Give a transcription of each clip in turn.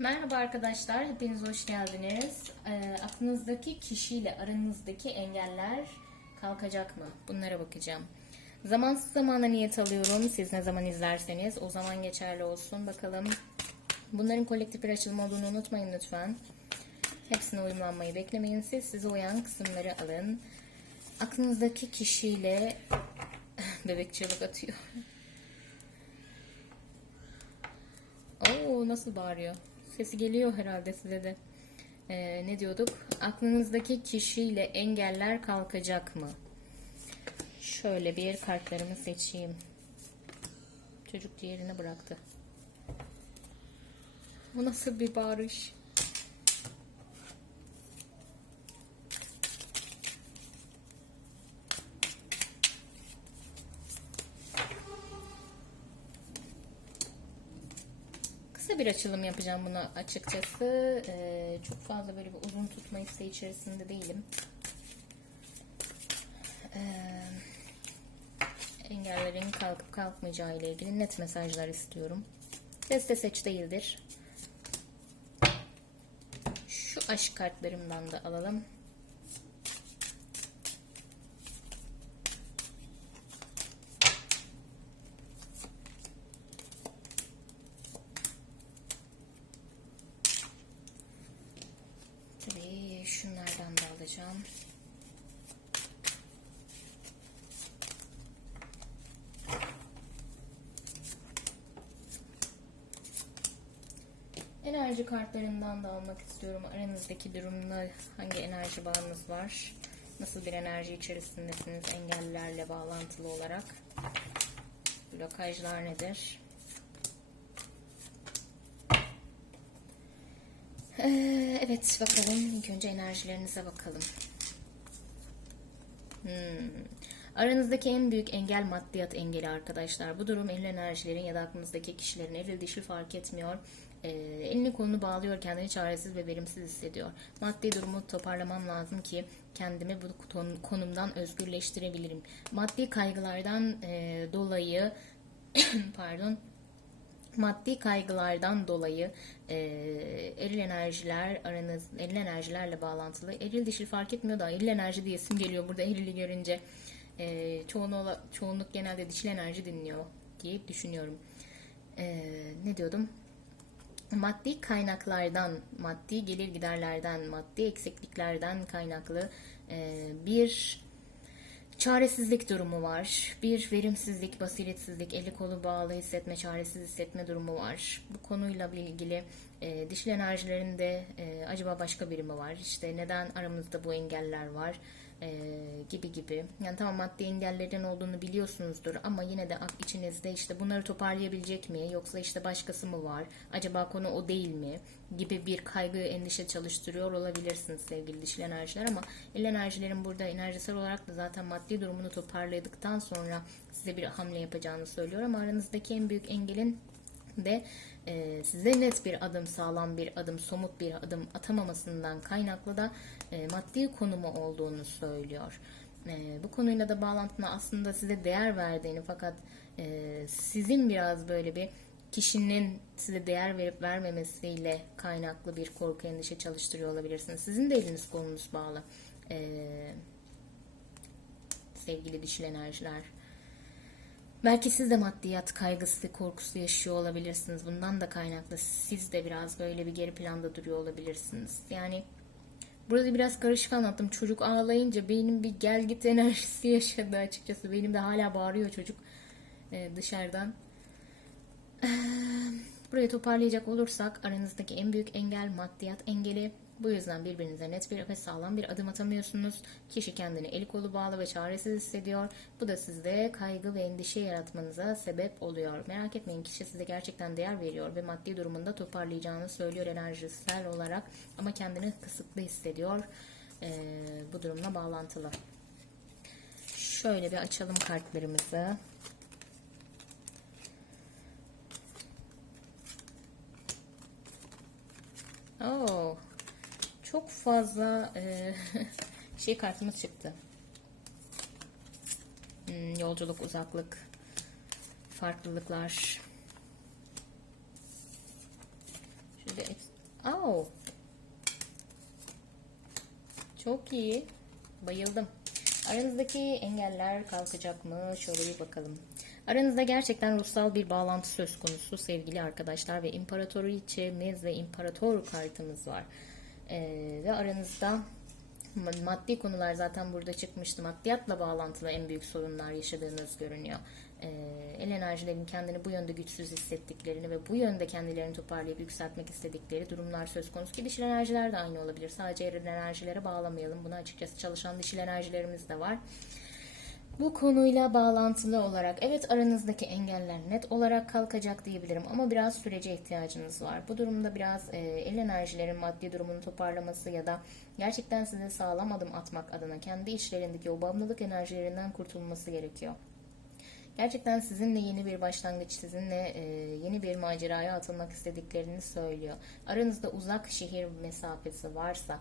Merhaba arkadaşlar, hepiniz hoş geldiniz. Ee, aklınızdaki kişiyle aranızdaki engeller kalkacak mı? Bunlara bakacağım. Zamansız zamana niyet alıyorum. Siz ne zaman izlerseniz o zaman geçerli olsun. Bakalım. Bunların kolektif bir açılım olduğunu unutmayın lütfen. Hepsine uyumlanmayı beklemeyin. Siz size uyan kısımları alın. Aklınızdaki kişiyle bebek çığlık atıyor. Oo nasıl bağırıyor? Sesi geliyor herhalde size de. Ee, ne diyorduk? Aklınızdaki kişiyle engeller kalkacak mı? Şöyle bir kartlarımı seçeyim. Çocuk diğerini bıraktı. Bu nasıl bir bağırış? Kısa bir açılım yapacağım bunu açıkçası. Ee, çok fazla böyle bir uzun tutma isteği içerisinde değilim. Ee, engellerin kalkıp kalkmayacağı ile ilgili net mesajlar istiyorum. Deste seç değildir. Şu aşk kartlarımdan da alalım. Tabii şunlardan da alacağım. Enerji kartlarından da almak istiyorum. Aranızdaki durumla hangi enerji bağınız var? Nasıl bir enerji içerisindesiniz engellerle bağlantılı olarak? Blokajlar nedir? Ee, evet bakalım. İlk önce enerjilerinize bakalım. Hmm. Aranızdaki en büyük engel maddiyat engeli arkadaşlar. Bu durum eril enerjilerin ya da aklınızdaki kişilerin eril dişi fark etmiyor. Ee, elini kolunu bağlıyor kendini çaresiz ve verimsiz hissediyor. Maddi durumu toparlamam lazım ki kendimi bu konumdan özgürleştirebilirim. Maddi kaygılardan e, dolayı pardon maddi kaygılardan dolayı e, eril enerjiler aranız eril enerjilerle bağlantılı. Eril dişil fark etmiyor da eril enerji diye isim geliyor burada erili görünce. E, çoğunluğu, çoğunluk genelde dişil enerji dinliyor diye düşünüyorum. E, ne diyordum? Maddi kaynaklardan maddi gelir giderlerden maddi eksikliklerden kaynaklı e, bir çaresizlik durumu var. Bir verimsizlik, basiretsizlik, eli kolu bağlı hissetme, çaresiz hissetme durumu var. Bu konuyla ilgili e, dişil enerjilerinde e, acaba başka biri mi var? İşte neden aramızda bu engeller var? E, gibi gibi. Yani tamam maddi engellerin olduğunu biliyorsunuzdur ama yine de içinizde işte bunları toparlayabilecek mi? Yoksa işte başkası mı var? Acaba konu o değil mi? Gibi bir kaygı, endişe çalıştırıyor olabilirsiniz sevgili dişil enerjiler ama el enerjilerin burada enerjisel olarak da zaten maddi durumunu toparladıktan sonra size bir hamle yapacağını söylüyor ama aranızdaki en büyük engelin de e, size net bir adım, sağlam bir adım, somut bir adım atamamasından kaynaklı da e, maddi konumu olduğunu söylüyor. E, bu konuyla da bağlantılı aslında size değer verdiğini fakat e, sizin biraz böyle bir kişinin size değer verip vermemesiyle kaynaklı bir korku endişe çalıştırıyor olabilirsiniz. Sizin de eliniz kolunuz bağlı. Sevgili dişil enerjiler. Belki siz de maddiyat kaygısı, korkusu yaşıyor olabilirsiniz. Bundan da kaynaklı siz de biraz böyle bir geri planda duruyor olabilirsiniz. Yani burada biraz karışık anlattım. Çocuk ağlayınca benim bir gel git enerjisi yaşadı açıkçası. Benim de hala bağırıyor çocuk e, dışarıdan. Burayı toparlayacak olursak aranızdaki en büyük engel maddiyat engeli. Bu yüzden birbirinize net bir ve sağlam bir adım atamıyorsunuz. Kişi kendini eli kolu bağlı ve çaresiz hissediyor. Bu da sizde kaygı ve endişe yaratmanıza sebep oluyor. Merak etmeyin kişi size gerçekten değer veriyor ve maddi durumunda toparlayacağını söylüyor enerjisel olarak. Ama kendini kısıtlı hissediyor. Ee, bu durumla bağlantılı. Şöyle bir açalım kartlarımızı. Oo, çok fazla e, şey kartımız çıktı. Hmm, yolculuk, uzaklık, farklılıklar. Şöyle Wow. Çok iyi. Bayıldım. Aranızdaki engeller kalkacak mı? Şöyle bir bakalım. Aranızda gerçekten ruhsal bir bağlantı söz konusu sevgili arkadaşlar ve imparatoriçemiz ve imparator kartımız var. Ee, ve aranızda ma- maddi konular zaten burada çıkmıştı. Maddiyatla bağlantılı en büyük sorunlar yaşadığınız görünüyor. Ee, el enerjilerin kendini bu yönde güçsüz hissettiklerini ve bu yönde kendilerini toparlayıp yükseltmek istedikleri durumlar söz konusu ki dişil enerjiler de aynı olabilir. Sadece eril enerjilere bağlamayalım. Buna açıkçası çalışan dişil enerjilerimiz de var. Bu konuyla bağlantılı olarak evet aranızdaki engeller net olarak kalkacak diyebilirim ama biraz sürece ihtiyacınız var. Bu durumda biraz e, el enerjilerin maddi durumunu toparlaması ya da gerçekten size sağlam adım atmak adına kendi işlerindeki o bağımlılık enerjilerinden kurtulması gerekiyor. Gerçekten sizinle yeni bir başlangıç, sizinle e, yeni bir maceraya atılmak istediklerini söylüyor. Aranızda uzak şehir mesafesi varsa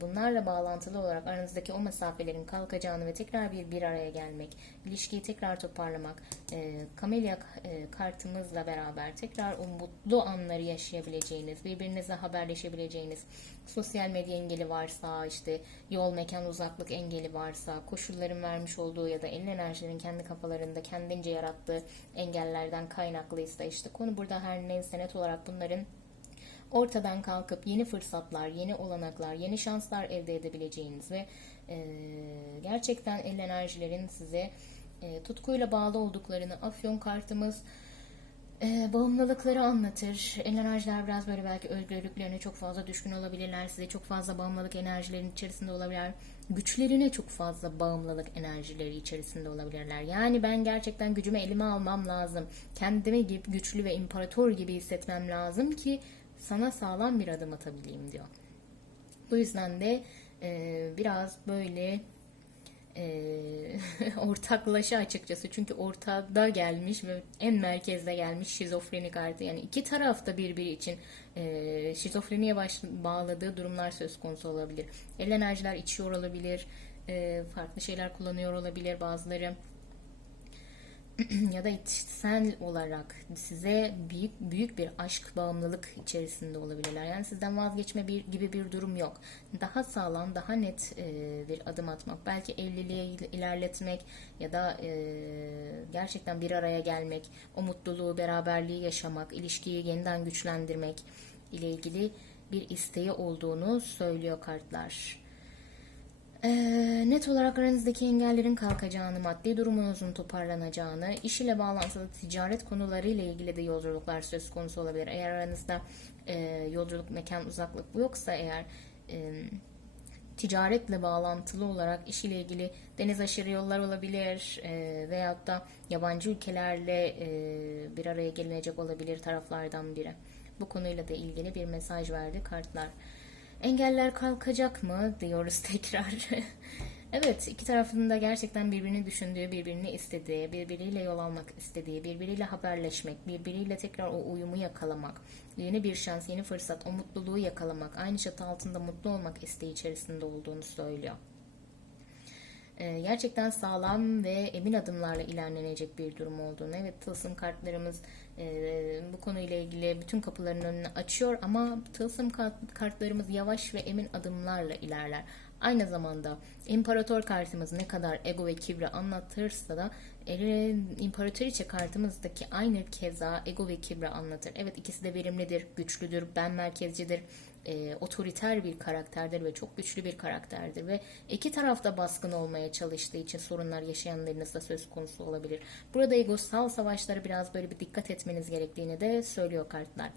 bunlarla bağlantılı olarak aranızdaki o mesafelerin kalkacağını ve tekrar bir bir araya gelmek, ilişkiyi tekrar toparlamak, e, Kamelya e, kartımızla beraber tekrar o mutlu anları yaşayabileceğiniz, birbirinizle haberleşebileceğiniz, sosyal medya engeli varsa, işte yol mekan uzaklık engeli varsa, koşulların vermiş olduğu ya da elin enerjilerin kendi kafalarında kendince yarattığı engellerden kaynaklıysa işte konu burada her neyse net olarak bunların ortadan kalkıp yeni fırsatlar, yeni olanaklar, yeni şanslar elde edebileceğiniz ve e, gerçekten el enerjilerin size e, tutkuyla bağlı olduklarını Afyon kartımız e, bağımlılıkları anlatır. El enerjiler biraz böyle belki özgürlüklerine çok fazla düşkün olabilirler. Size çok fazla bağımlılık enerjilerinin içerisinde olabilirler. Güçlerine çok fazla bağımlılık enerjileri içerisinde olabilirler. Yani ben gerçekten gücümü elime almam lazım. Kendimi gibi güçlü ve imparator gibi hissetmem lazım ki sana sağlam bir adım atabileyim diyor. Bu yüzden de e, biraz böyle e, ortaklaşa açıkçası çünkü ortada gelmiş ve en merkezde gelmiş şizofreni kartı yani iki tarafta birbiri için e, şizofreniye baş, bağladığı durumlar söz konusu olabilir. El enerjiler içiyor olabilir, e, farklı şeyler kullanıyor olabilir bazıları ya da içsel olarak size büyük büyük bir aşk bağımlılık içerisinde olabilirler. Yani sizden vazgeçme bir gibi bir durum yok. Daha sağlam, daha net e, bir adım atmak, belki evliliğe il- ilerletmek ya da e, gerçekten bir araya gelmek, o mutluluğu, beraberliği yaşamak, ilişkiyi yeniden güçlendirmek ile ilgili bir isteği olduğunu söylüyor kartlar. Ee, net olarak aranızdaki engellerin kalkacağını, maddi durumunuzun toparlanacağını, iş ile bağlantılı ticaret konuları ile ilgili de yolculuklar söz konusu olabilir. Eğer aranızda e, yolculuk, mekan, uzaklık yoksa eğer e, ticaretle bağlantılı olarak iş ile ilgili deniz aşırı yollar olabilir e, veyahut da yabancı ülkelerle e, bir araya gelinecek olabilir taraflardan biri. Bu konuyla da ilgili bir mesaj verdi kartlar. Engeller kalkacak mı diyoruz tekrar. evet iki tarafın da gerçekten birbirini düşündüğü, birbirini istediği, birbiriyle yol almak istediği, birbiriyle haberleşmek, birbiriyle tekrar o uyumu yakalamak, yeni bir şans, yeni fırsat, o mutluluğu yakalamak, aynı çatı altında mutlu olmak isteği içerisinde olduğunu söylüyor. Ee, gerçekten sağlam ve emin adımlarla ilerlenecek bir durum olduğunu. Evet tılsım kartlarımız e, bu konuyla ilgili bütün kapıların önünü açıyor ama tılsım kart- kartlarımız yavaş ve emin adımlarla ilerler. Aynı zamanda imparator kartımız ne kadar ego ve kibri anlatırsa da e, imparatoriçe kartımızdaki aynı keza ego ve kibri anlatır. Evet ikisi de verimlidir, güçlüdür, ben merkezcidir, e, otoriter bir karakterdir ve çok güçlü bir karakterdir ve iki tarafta baskın olmaya çalıştığı için sorunlar yaşayanlarınız da söz konusu olabilir. Burada egosal savaşlara biraz böyle bir dikkat etmeniz gerektiğini de söylüyor kartlar.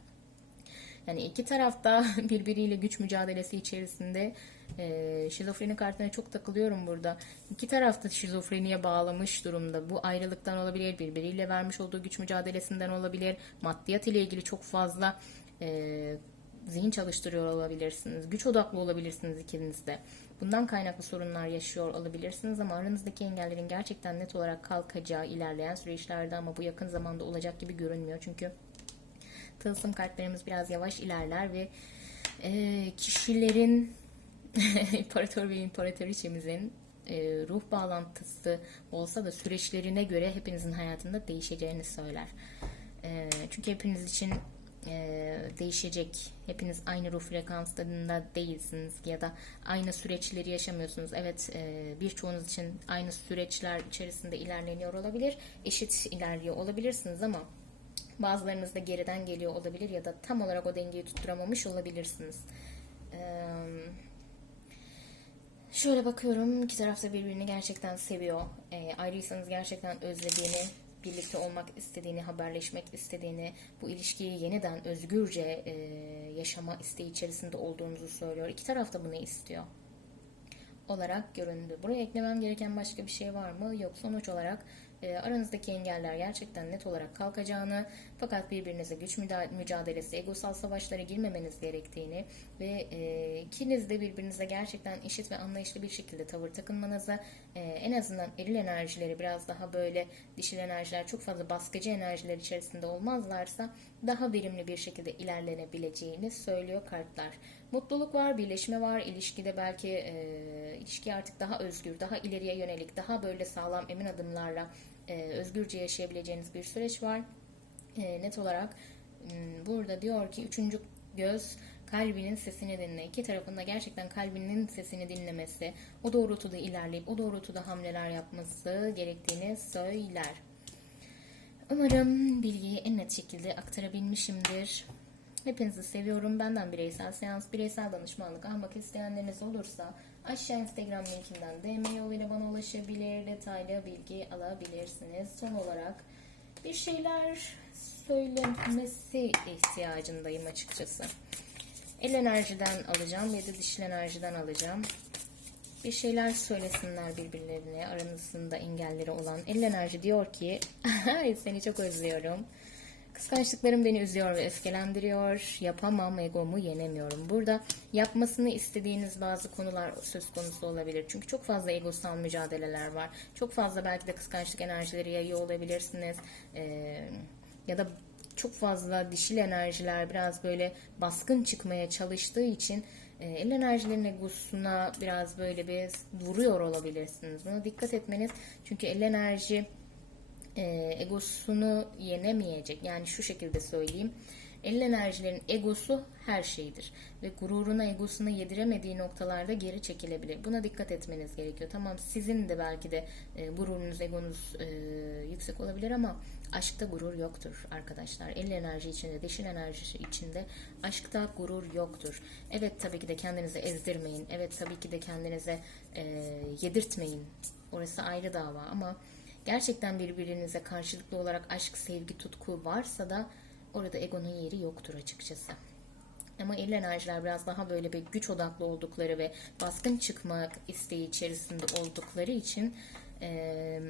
Yani iki tarafta birbiriyle güç mücadelesi içerisinde e, şizofreni kartına çok takılıyorum burada. İki tarafta şizofreniye bağlamış durumda. Bu ayrılıktan olabilir, birbiriyle vermiş olduğu güç mücadelesinden olabilir. Maddiyat ile ilgili çok fazla e, zihin çalıştırıyor olabilirsiniz. Güç odaklı olabilirsiniz ikiniz de. Bundan kaynaklı sorunlar yaşıyor olabilirsiniz ama aranızdaki engellerin gerçekten net olarak kalkacağı ilerleyen süreçlerde ama bu yakın zamanda olacak gibi görünmüyor. Çünkü tılsım kartlarımız biraz yavaş ilerler ve e, kişilerin imparator ve imparatoriçemizin e, ruh bağlantısı olsa da süreçlerine göre hepinizin hayatında değişeceğini söyler. E, çünkü hepiniz için e, değişecek. Hepiniz aynı ruh frekanslarında değilsiniz ya da aynı süreçleri yaşamıyorsunuz. Evet e, birçoğunuz için aynı süreçler içerisinde ilerleniyor olabilir. Eşit ilerliyor olabilirsiniz ama bazılarınız da geriden geliyor olabilir ya da tam olarak o dengeyi tutturamamış olabilirsiniz. Eee Şöyle bakıyorum iki taraf da birbirini gerçekten seviyor. E, ayrıysanız gerçekten özlediğini, birlikte olmak istediğini, haberleşmek istediğini, bu ilişkiyi yeniden özgürce e, yaşama isteği içerisinde olduğunuzu söylüyor. İki taraf da bunu istiyor olarak göründü. Buraya eklemem gereken başka bir şey var mı? Yok. Sonuç olarak e, aranızdaki engeller gerçekten net olarak kalkacağını fakat birbirinize güç mücadelesi, egosal savaşlara girmemeniz gerektiğini ve e, ikiniz de birbirinize gerçekten eşit ve anlayışlı bir şekilde tavır takınmanızı e, en azından eril enerjileri biraz daha böyle dişil enerjiler çok fazla baskıcı enerjiler içerisinde olmazlarsa daha verimli bir şekilde ilerlenebileceğini söylüyor kartlar. Mutluluk var, birleşme var, ilişkide belki e, ilişki artık daha özgür, daha ileriye yönelik, daha böyle sağlam emin adımlarla e, özgürce yaşayabileceğiniz bir süreç var. E, net olarak m, burada diyor ki üçüncü göz kalbinin sesini dinle. İki tarafında gerçekten kalbinin sesini dinlemesi, o doğrultuda ilerleyip o doğrultuda hamleler yapması gerektiğini söyler. Umarım bilgiyi en net şekilde aktarabilmişimdir. Hepinizi seviyorum. Benden bireysel seans, bireysel danışmanlık almak isteyenleriniz olursa aşağı Instagram linkinden DM yoluyla bana ulaşabilir, detaylı bilgi alabilirsiniz. Son olarak bir şeyler söylemesi ihtiyacındayım açıkçası. El enerjiden alacağım ya da dişil enerjiden alacağım. Bir şeyler söylesinler birbirlerine aranızda engelleri olan. El enerji diyor ki seni çok özlüyorum. Kıskançlıklarım beni üzüyor ve öfkelendiriyor. Yapamam, egomu yenemiyorum. Burada yapmasını istediğiniz bazı konular söz konusu olabilir. Çünkü çok fazla egosal mücadeleler var. Çok fazla belki de kıskançlık enerjileri yayıyor olabilirsiniz. Ee, ya da çok fazla dişil enerjiler biraz böyle baskın çıkmaya çalıştığı için e, el enerjilerinin egosuna biraz böyle bir vuruyor olabilirsiniz. Buna dikkat etmeniz çünkü el enerji e, egosunu yenemeyecek. Yani şu şekilde söyleyeyim. El enerjilerin egosu her şeydir. Ve gururuna, egosuna yediremediği noktalarda geri çekilebilir. Buna dikkat etmeniz gerekiyor. Tamam sizin de belki de e, gururunuz, egonuz e, yüksek olabilir ama aşkta gurur yoktur arkadaşlar. El enerji içinde, dişil enerji içinde aşkta gurur yoktur. Evet tabii ki de kendinizi ezdirmeyin. Evet tabii ki de kendinize e, yedirtmeyin. Orası ayrı dava ama gerçekten birbirinize karşılıklı olarak aşk, sevgi, tutku varsa da orada egonun yeri yoktur açıkçası. Ama el enerjiler biraz daha böyle bir güç odaklı oldukları ve baskın çıkmak isteği içerisinde oldukları için eee,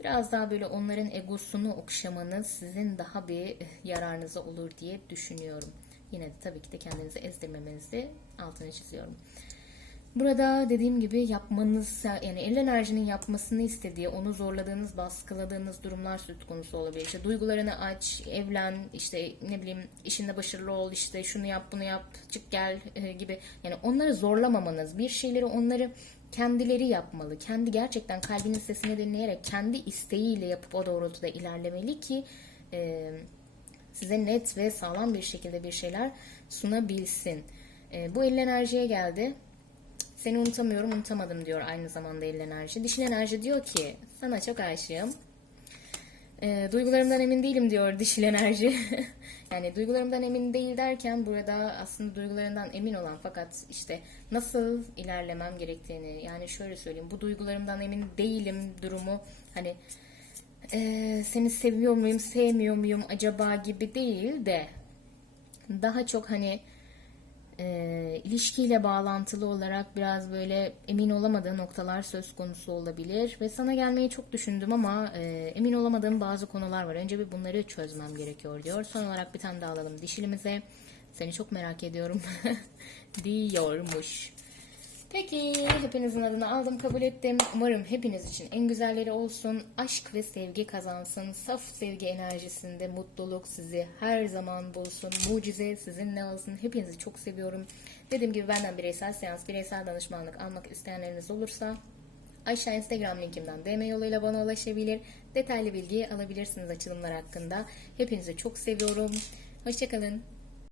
biraz daha böyle onların egosunu okşamanız sizin daha bir yararınıza olur diye düşünüyorum. Yine de tabii ki de kendinizi ezdirmemenizi altını çiziyorum. Burada dediğim gibi yapmanız yani el enerjinin yapmasını istediği, onu zorladığınız, baskıladığınız durumlar söz konusu olabilir. İşte duygularını aç, evlen, işte ne bileyim işinde başarılı ol, işte şunu yap, bunu yap, çık gel e, gibi. Yani onları zorlamamanız, bir şeyleri onları kendileri yapmalı. Kendi gerçekten kalbinin sesini dinleyerek kendi isteğiyle yapıp o doğrultuda ilerlemeli ki e, size net ve sağlam bir şekilde bir şeyler sunabilsin. E, bu el enerjiye geldi. Seni unutamıyorum, unutamadım diyor aynı zamanda el enerji. Dişil enerji diyor ki sana çok aşığım. E, duygularımdan emin değilim diyor dişil enerji. yani duygularımdan emin değil derken burada aslında duygularından emin olan fakat işte nasıl ilerlemem gerektiğini yani şöyle söyleyeyim bu duygularımdan emin değilim durumu hani e, seni seviyor muyum sevmiyor muyum acaba gibi değil de daha çok hani e, ilişkiyle bağlantılı olarak biraz böyle emin olamadığı noktalar söz konusu olabilir ve sana gelmeyi çok düşündüm ama e, emin olamadığım bazı konular var. Önce bir bunları çözmem gerekiyor diyor. Son olarak bir tane daha alalım dişilimize. Seni çok merak ediyorum diyormuş. Peki hepinizin adını aldım kabul ettim. Umarım hepiniz için en güzelleri olsun. Aşk ve sevgi kazansın. Saf sevgi enerjisinde mutluluk sizi her zaman bulsun. Mucize sizinle olsun. Hepinizi çok seviyorum. Dediğim gibi benden bireysel seans, bireysel danışmanlık almak isteyenleriniz olursa aşağı Instagram linkimden DM yoluyla bana ulaşabilir. Detaylı bilgi alabilirsiniz açılımlar hakkında. Hepinizi çok seviyorum. Hoşçakalın.